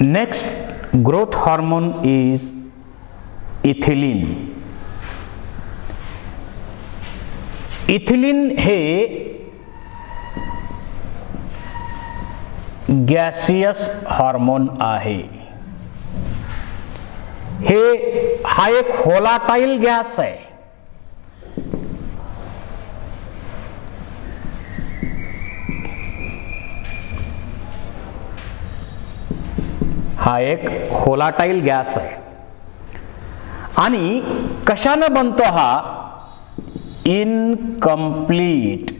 Next growth hormone is ethylene. Ethylene हे gaseous hormone आहे. हा एक व्होलाटाईल गॅस आहे. हा एक व्होलाटाईल गॅस आहे. आणि कशाने बनतो हा? Incomplete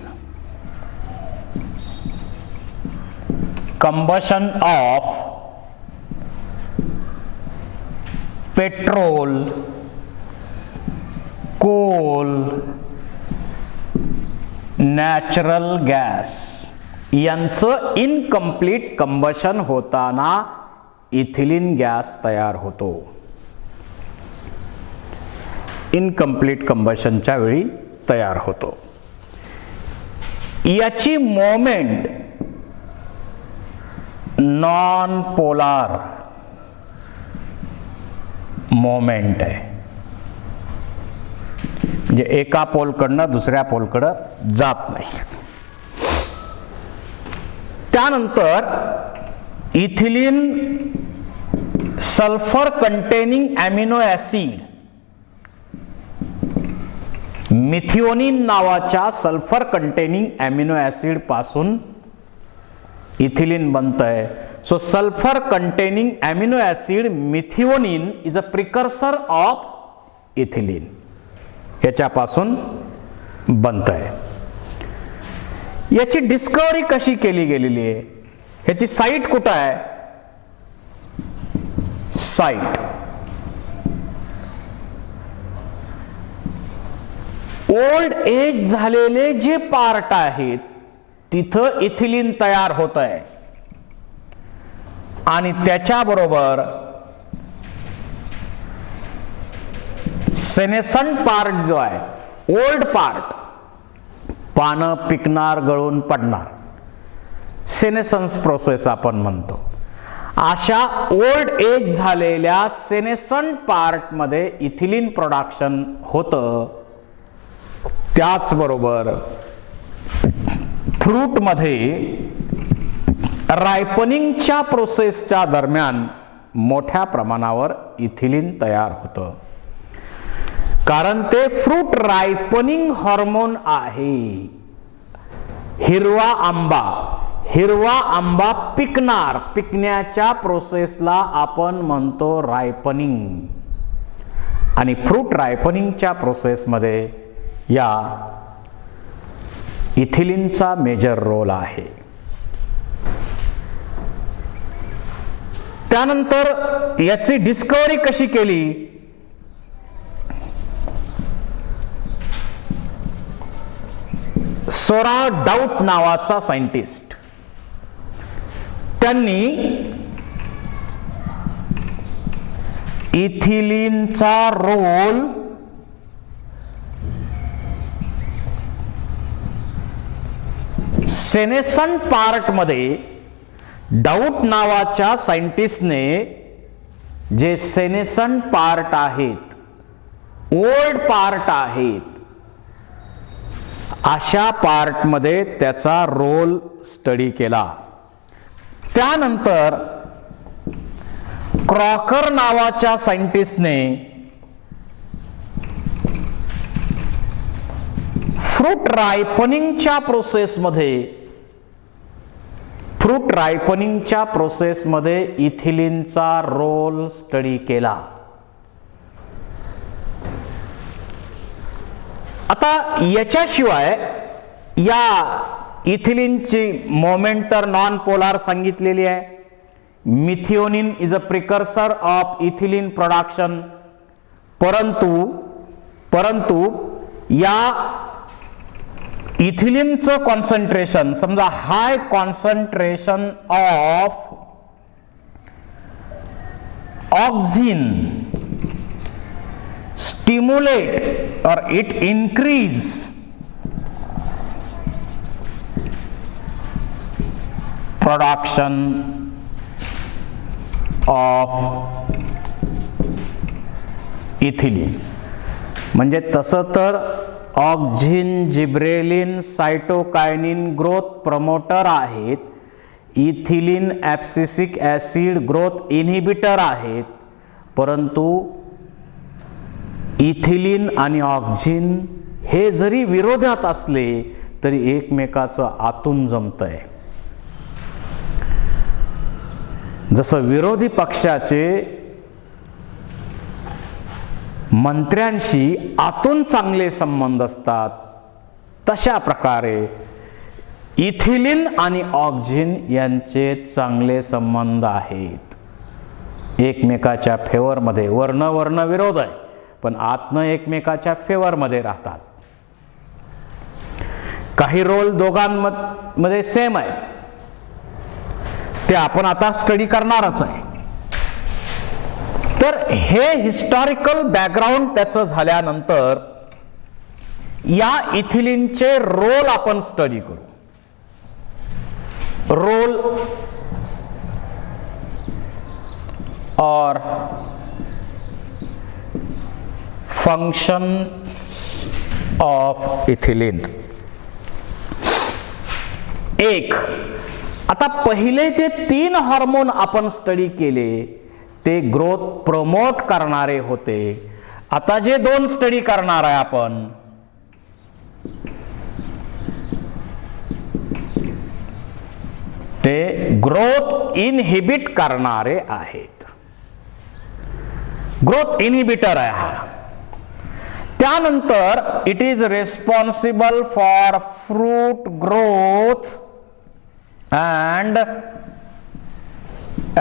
combustion of petrol, coal, natural gas यांचं इनकम्प्लीट कंबशन होताना इथिलीन गॅस तयार होतो. इनकम्प्लीट कंबशनच्या वेळी तयार होतो. याची मोमेंट नॉन पोलार मोमेंट आहे. म्हणजे एका पोलकडनं दुसऱ्या पोलकडं जात नाही. त्यानंतर ethylene sulphur containing amino acid methionine नावाच्या सल्फर कंटेनिंग अमिनो ऍसिड पासून इथिलीन बनतंय. So sulphur containing amino acid methionine is a precursor of ethylene. याच्यापासून बनतंय. याची डिस्कवरी कशी केली गेलेली आहे? याची साईट कुठं आहे? साईट ओल्ड एज झालेले जे पार्ट आहेत तिथं इथिलीन तयार होत आहे. आणि त्याच्याबरोबर सेनेसंट पार्ट जो आहे, ओल्ड पार्ट, पानं पिकणार, गळून पडणार, सेनेसन्स प्रोसेस आपण म्हणतो. अशा ओल्ड एज झालेल्या सेनेसंट पार्ट मध्ये इथिलीन प्रोडक्शन होतं. त्याचबरोबर फ्रूट मध्ये रायपनिंगच्या प्रोसेसच्या दरम्यान मोठ्या प्रमाणावर इथिलीन तयार होतं. कारण ते फ्रूट रायपनिंग हार्मोन आहे. हिरवा आंबा पिकणार, पिकण्याच्या प्रोसेसला आपण म्हणतो रायपनिंग. आणि फ्रूट रायपनिंगच्या प्रोसेसमध्ये या इथिलीनचा मेजर रोल आहे. त्यानंतर याची डिस्कवरी कशी केली? सोरा डाउट नावाचा सायंटिस्ट, त्यांनी इथिलीनचा रोल सेनेसंट पार्ट मध्ये, डाउट नावाच्या सायंटिस्टने जे सेनेसंट पार्ट आहेत, ओल्ड पार्ट आहेत, अशा पार्ट मध्ये त्याचा रोल स्टडी केला. त्यानंतर क्रॉकर नावाच्या सायंटिस्टने फ्रूट रायपनिंगच्या प्रोसेसमध्ये इथिलीनचा रोल स्टडी केला. आता याच्याशिवाय या इथिलीनची मोमेंट तर नॉन पोलार सांगितलेली आहे. Methionine is a precursor of ethylene production. परंतु या इथिलीनचं कॉन्सन्ट्रेशन, समजा high concentration of auxin stimulate or it increase production of ethylene. म्हणजे तसं तर auxin, gibberellin, cytokinin growth promoter आहेत, ethylene abscisic acid growth inhibitor आहेत, परंतु इथिलीन आणि ऑक्झिन हे जरी विरोधात असले तरी एकमेकाचं आतून जमतंय. जसं विरोधी पक्षाचे मंत्र्यांशी आतून चांगले संबंध असतात, तशा प्रकारे इथिलीन आणि ऑक्झिन यांचे चांगले संबंध आहेत. एकमेकाच्या फेवरमध्ये, वर्ण विरोध आहे पण आतनं एकमेकाच्या फेवरमध्ये राहतात. काही रोल दोघांमध्ये सेम आहे, ते आपण आता स्टडी करणारच आहे. तर हे हिस्टॉरिकल बॅकग्राऊंड त्याचं झाल्यानंतर या इथिलीनचे रोल आपण स्टडी करू. रोल और फंक्शन ऑफ इथिलीन. एक, आता पहिले ते 3 हार्मोन आपण स्टडी केले ते ग्रोथ प्रमोट करणारे होते. आता जे 2 स्टडी करणार आहे आपण, ते ग्रोथ इनहिबिट करणारे आहेत. ग्रोथ इनहिबिटर आहे हा. त्यानंतर it is responsible for fruit growth and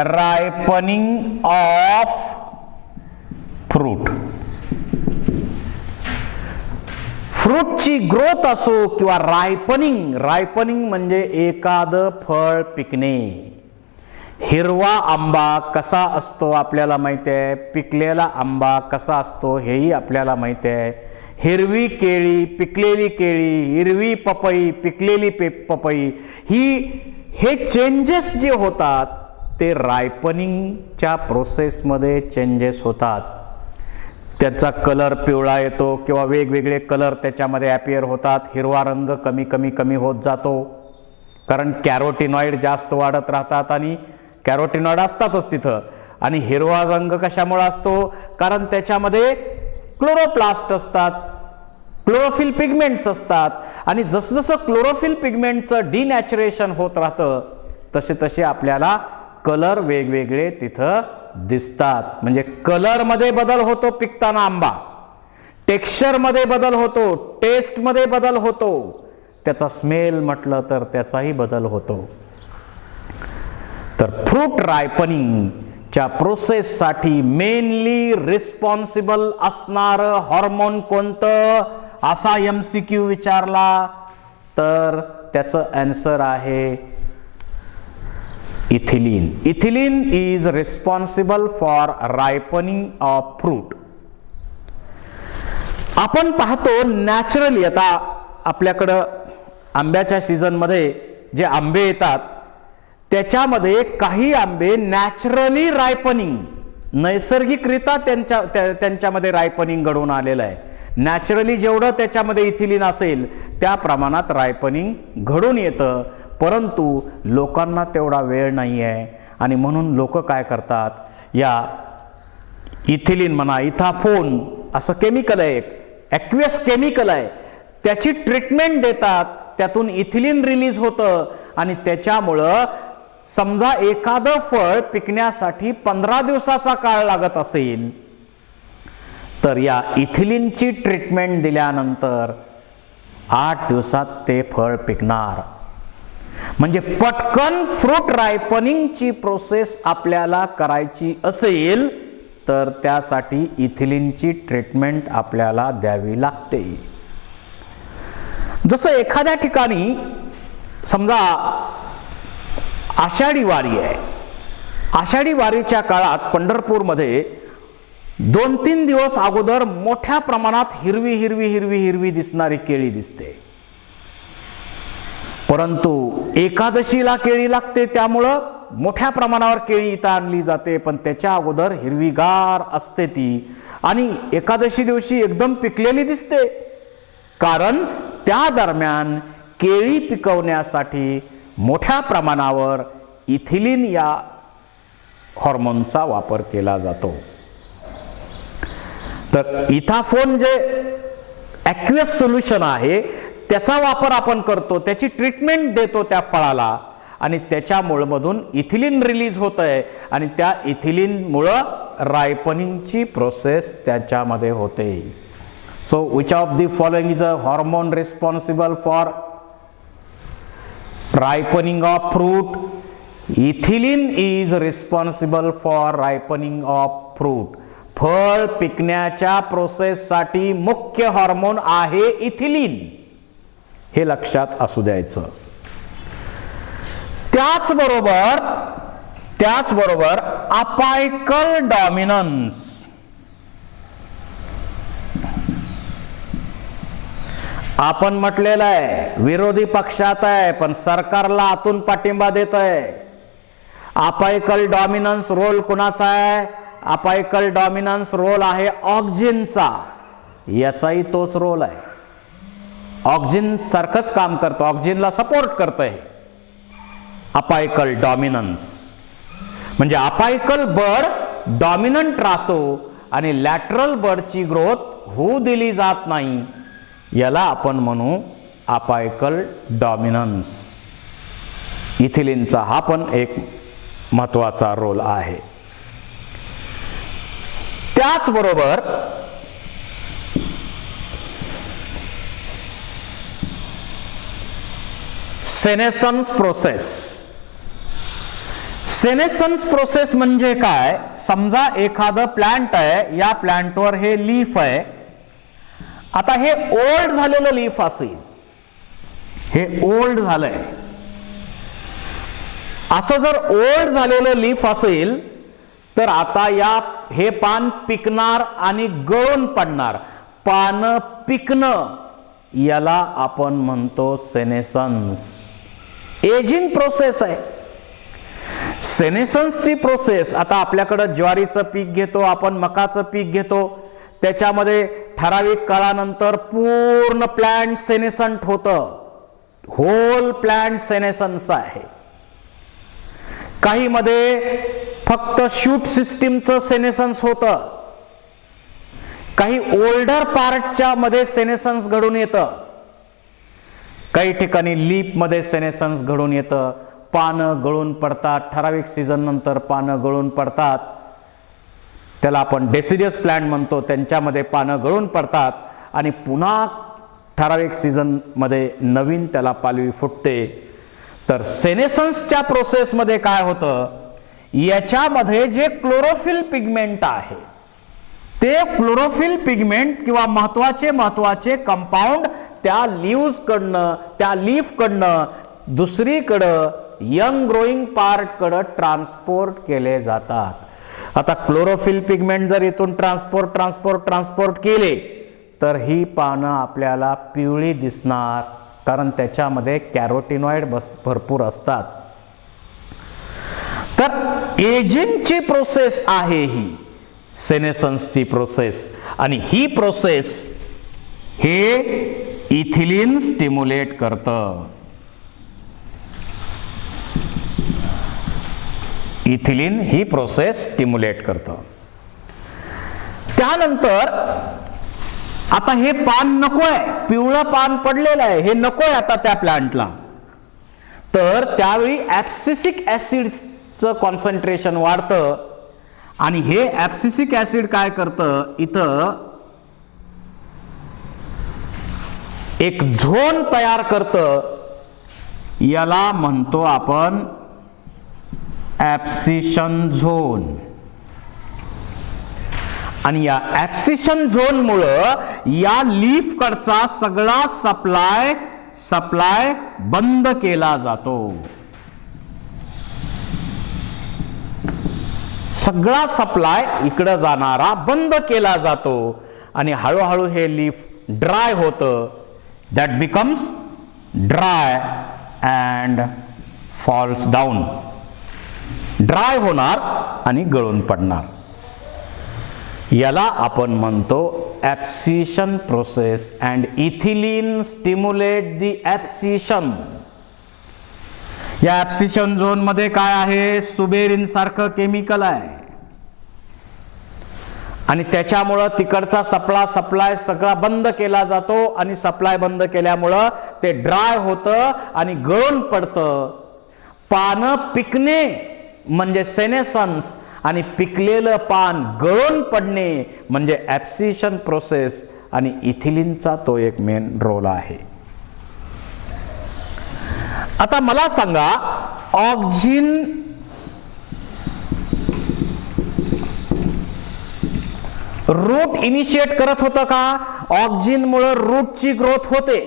ripening of fruit. फ्रूटची ग्रोथ असो किंवा रायपनिंग म्हणजे एखादं फळ पिकणे. हिरवा आंबा कसा असतो आपल्याला माहिती आहे, पिकलेला आंबा कसा असतो हेही आपल्याला माहिती आहे. हिरवी केळी, पिकलेली केळी, हिरवी पपई, पिकलेली पपई, हे चेंजेस जे होतात ते रायपनिंगच्या प्रोसेसमध्ये चेंजेस होतात. त्याचा कलर पिवळा येतो किंवा वेगवेगळे कलर त्याच्यामध्ये ॲपियर होतात. हिरवा रंग कमी होत जातो, कारण कॅरोटिनॉइड जास्त वाढत राहतात आणि कॅरोटिनॉइड असतातच तिथं. आणि हिरवा रंग कशामुळे असतो, कारण त्याच्यामध्ये क्लोरोप्लास्ट असतात, क्लोरोफिल पिगमेंट्स असतात. आणि जसं क्लोरोफिल पिगमेंटचं डिनॅचरेशन होत राहतं तसे आपल्याला कलर वेगवेगळे तिथं दिसतात. म्हणजे कलरमध्ये बदल होतो पिकताना आंबा, टेक्स्चरमध्ये बदल होतो, टेस्टमध्ये बदल होतो, त्याचा स्मेल म्हटलं तर त्याचाही बदल होतो. तर फ्रूट रायपनिंगच्या प्रोसेससाठी मेनली रिस्पॉन्सिबल असणारं हॉर्मोन कोणतं, असा MCQ विचारला तर त्याचं आन्सर आहे ethylene. Ethylene is responsible for ripening of fruit. आपण पाहतो नॅचरली, आता आपल्याकडं आंब्याच्या सीझनमध्ये जे आंबे येतात त्याच्यामध्ये काही आंबे नॅचरली रायपनिंग, नैसर्गिकरित्या त्यांच्यामध्ये रायपनिंग घडून आलेलं आहे. नॅचरली जेवढं त्याच्यामध्ये इथिलीन असेल त्या प्रमाणात रायपनिंग घडून येतं, परंतु लोकांना तेवढा वेळ नाही आहे आणि म्हणून लोक काय करतात, या इथिलीन म्हणा, इथाफोन असं केमिकल आहे, ॲक्वियस केमिकल आहे, त्याची ट्रीटमेंट देतात, त्यातून इथिलीन रिलीज होतं आणि त्याच्यामुळं समजा एखादं फळ पिकण्यासाठी 15 दिवसाचा काळ लागत असेल तर या इथिलीनची ट्रीटमेंट दिल्यानंतर 8 दिवसात ते फळ पिकणार. म्हणजे पटकन फ्रूट रायपनिंगची प्रोसेस आपल्याला करायची असेल तर त्यासाठी इथिलीनची ट्रीटमेंट आपल्याला द्यावी लागते. जसं एखाद्या ठिकाणी समजा आषाढी वारी आहे, आषाढी वारीच्या काळात पंढरपूरमध्ये 2-3 दिवस अगोदर मोठ्या प्रमाणात हिरवी दिसणारी केळी दिसते, परंतु एकादशीला केळी लागते त्यामुळं मोठ्या प्रमाणावर केळी इथं आणली जाते, पण त्याच्या अगोदर हिरवीगार असते ती आणि एकादशी दिवशी एकदम पिकलेली दिसते, कारण त्या दरम्यान केळी पिकवण्यासाठी मोठ्या प्रमाणावर इथिलीन या हॉर्मोनचा वापर केला जातो. तर इथाफोन जे ॲक्वियस सोल्युशन आहे त्याचा वापर आपण करतो, त्याची ट्रीटमेंट देतो त्या फळाला आणि त्याच्या मुळमधून इथिलीन रिलीज होत आहे आणि त्या इथिलीनमुळं रायपनिंगची प्रोसेस त्याच्यामध्ये होते. So which of the following is a hormone responsible for ripening of fruit? Ethylene is responsible for ripening of fruit. फळ पिकण्याच्या प्रोसेससाठी मुख्य हार्मोन आहे इथिलीन, हे लक्षात असू द्यायचं. त्याचबरोबर अपायकल डॉमिनन्स, आपण म्हटलेलं आहे विरोधी पक्षात आहे पण सरकारला आतून पाठिंबा देत आहे. अपायकल डॉमिनन्स रोल कुणाचा आहे? अपायकल डॉमिनन्स रोल आहे ऑक्झिनचा, याचाही तोच रोल आहे. ऑक्झिन सारखंच काम करतो, ऑक्झिनला सपोर्ट करतंय अपायकल डॉमिनन्स. म्हणजे अपायकल बड डॉमिनंट राहतो आणि लॅटरल बडची ग्रोथ होऊ दिली जात नाही, याला आपण म्हणू अपायकल डॉमिनन्स. इथिलीनचा हा पण एक महत्वाचा रोल आहे. त्याचबरोबर सेनेसन्स प्रोसेस. सेनेसन्स प्रोसेस म्हणजे काय? समजा एखादं प्लांट आहे, या प्लांटवर हे लीफ आहे. आता हे ओल्ड झालेलं लीफ असेल, हे ओल्ड झालंय, असं जर ओल्ड झालेलं लीफ असेल तर आता हे पान पिकणार आणि गळून पडणार. पानं पिकणं याला आपण म्हणतो सेनेसन्स. एजिंग प्रोसेस आहे सेनेसन्सची प्रोसेस. आता आपल्याकडं ज्वारीचं पीक घेतो आपण, मकाचं पीक घेतो, त्याच्यामध्ये ठराविक काळानंतर पूर्ण प्लांट सेनेसंट होतं, होल प्लांट सेनेसन्स आहे. काही मध्ये फक्त शूट सिस्टीमचं सेनेसन्स होतं, काही ओल्डर पार्टच्या मध्ये सेनेसन्स घडून येतं, काही ठिकाणी लीफ मध्ये सेनेसन्स घडून येतं. पानं गळून पडतात, ठराविक सीझन नंतर पानं गळून पडतात, त्याला आपण डेसिडियस प्लांट म्हणतो. त्यांच्यामध्ये पानं गळून पडतात आणि पुन्हा ठराविक सीझन मध्ये नवीन त्याला पालवी फुटते. तर सेनेसन्सच्या प्रोसेसमध्ये काय होतं, याच्यामध्ये जे क्लोरोफिल पिगमेंट आहे ते क्लोरोफिल पिगमेंट किंवा महत्वाचे कंपाऊंड त्या लीफ कडनं दुसरीकडं यंग ग्रोईंग पार्ट कडे ट्रान्सपोर्ट केले जातात. आता क्लोरोफिल पिगमेंट जर इथून ट्रान्सपोर्ट केले तर ही पानं आपल्याला पिवळी दिसणार, कारण त्याच्यामध्ये कॅरोटिनॉइड भरपूर असतात. तर एजिंगची प्रोसेस आहे ही सेनेसन्सची प्रोसेस, आणि ही प्रोसेस हे इथिलीन स्टिम्युलेट करतं. इथिलीन ही प्रोसेस स्टिम्युलेट करतं. त्यानंतर आता हे पान नकोय, पिवळं पान पडलेलं आहे, हे नकोय आता त्या प्लांटला, तर त्यावेळी ॲब्सिसिक ऍसिडचं कॉन्सन्ट्रेशन वाढतं आणि हे ॲब्सिसिक ऍसिड काय करतं, इथं एक झोन तयार करतं, याला म्हणतो आपण ॲब्सिशन झोन. आणि या ॲब्सिशन झोन मुळे या लीफ कडचा सगळा सप्लाय बंद केला जातो. सगळा सप्लाय इकडे जाणारा बंद केला जातो आणि हळूहळू हे लीफ ड्राय होतं. That becomes dry and falls down. Dry होणार आणि गळून पडणार. याला आपण म्हणतो abscission process. And ethylene stimulate the abscission. या ॲब्सिशन झोन मध्ये काय आहे, सुबेरिन सारखं केमिकल आहे आणि त्याच्यामुळं तिकडचा सप्लाय सगळा बंद केला जातो आणि सप्लाय बंद केल्यामुळं ते ड्राय होतं आणि गळून पडतं. पानं पिकणे म्हणजे सेनेसन्स आणि पिकलेलं पान गळून पडणे म्हणजे ॲब्सिशन प्रोसेस आणि इथिलीनचा तो एक मेन रोल आहे. आता मला सांगा, ऑक्झिन रूट इनिशिएट करत होतं का? ऑक्झिन मुळे रूटची ग्रोथ होते,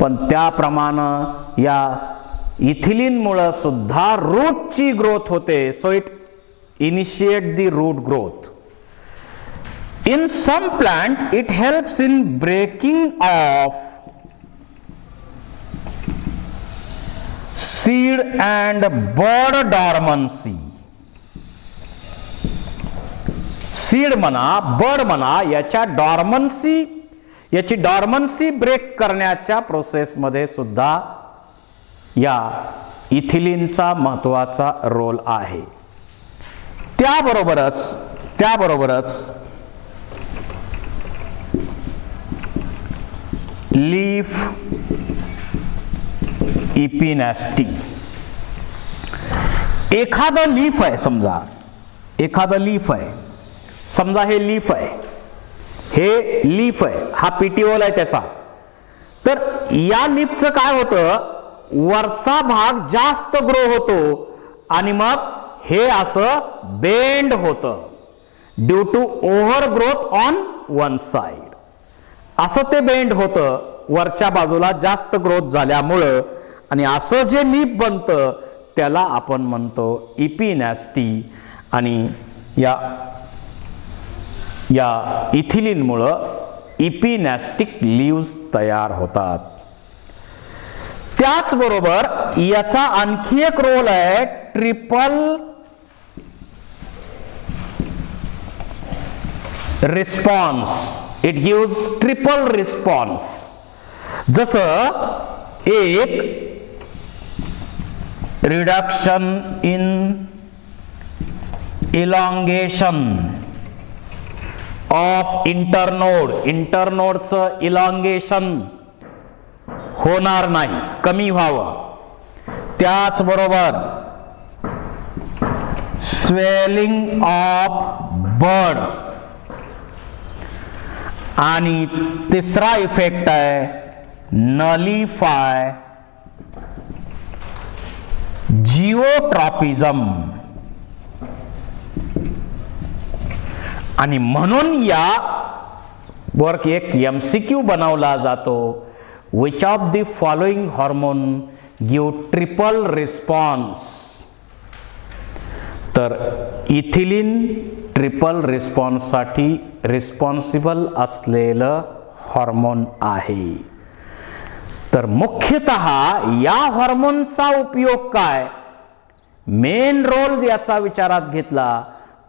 पण त्याप्रमाणे या इथिलीन मुळे सुद्धा रूटची ग्रोथ होते. So it initiate the root growth. In some plant it helps in breaking of seed and bud dormancy. Seed म्हणा, बड म्हणा, याची डॉर्मन्सी ब्रेक करण्याच्या प्रोसेस मध्ये सुद्धा या इथिलीनचा महत्वाचा रोल आहे. त्याबरोबरच लीफ इपिनॅस्टी. एखादं लीफ आहे, समजा हे लीफ आहे, हा पिटिओल आहे त्याचा. तर या लीफचं काय होतं, वरचा भाग जास्त ग्रो होतो आणि मग हे असं बेंड होतं due to over growth on one side. असं ते बेंड होतं वरच्या बाजूला जास्त ग्रोथ झाल्यामुळं, आणि असं जे लीफ बनतं त्याला आपण म्हणतो इपिनॅस्टी. आणि या इथिलीनमुळं इपिनॅस्टिक लीव्स तयार होतात. त्याचबरोबर याचा आणखी एक रोल आहे triple response. It gives triple response. जसं एक रिडक्शन इन इलॉंगेशन ऑफ इंटरनोडचं इलॉंगेशन होणार नाही, कमी व्हावं. त्याचबरोबर स्वेलिंग ऑफ बड. आणि तिसरा इफेक्ट आहे नलिफाय जिओट्रॉपिझम. आणि म्हणून या वर एक MCQ बनवला जातो, which of the following hormone give triple response. तर इथिलीन ट्रिपल रिस्पॉन्स साठी रिस्पॉन्सिबल असलेलं हॉर्मोन आहे. तर मुख्यतः या हॉर्मोनचा उपयोग काय, मेन रोल याचा विचारात घेतला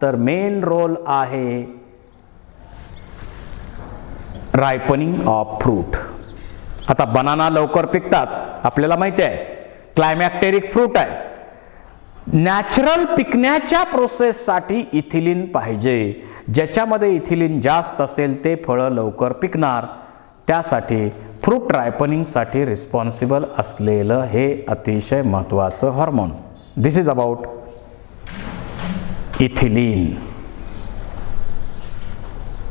तर मेन रोल आहे रायपनिंग ऑफ फ्रूट. आता बनाना लवकर पिकतात आपल्याला माहिती आहे, क्लायमॅक्टेरिक फ्रूट आहे. नॅचरल पिकण्याच्या प्रोसेस साठी इथिलीन पाहिजे. ज्याच्यामध्ये इथिलीन जास्त असेल ते फळं लवकर पिकणार. त्यासाठी फ्रूट रायपनिंग साठी रिस्पॉन्सिबल असलेलं हे अतिशय महत्त्वाचं hormone. This is about ethylene.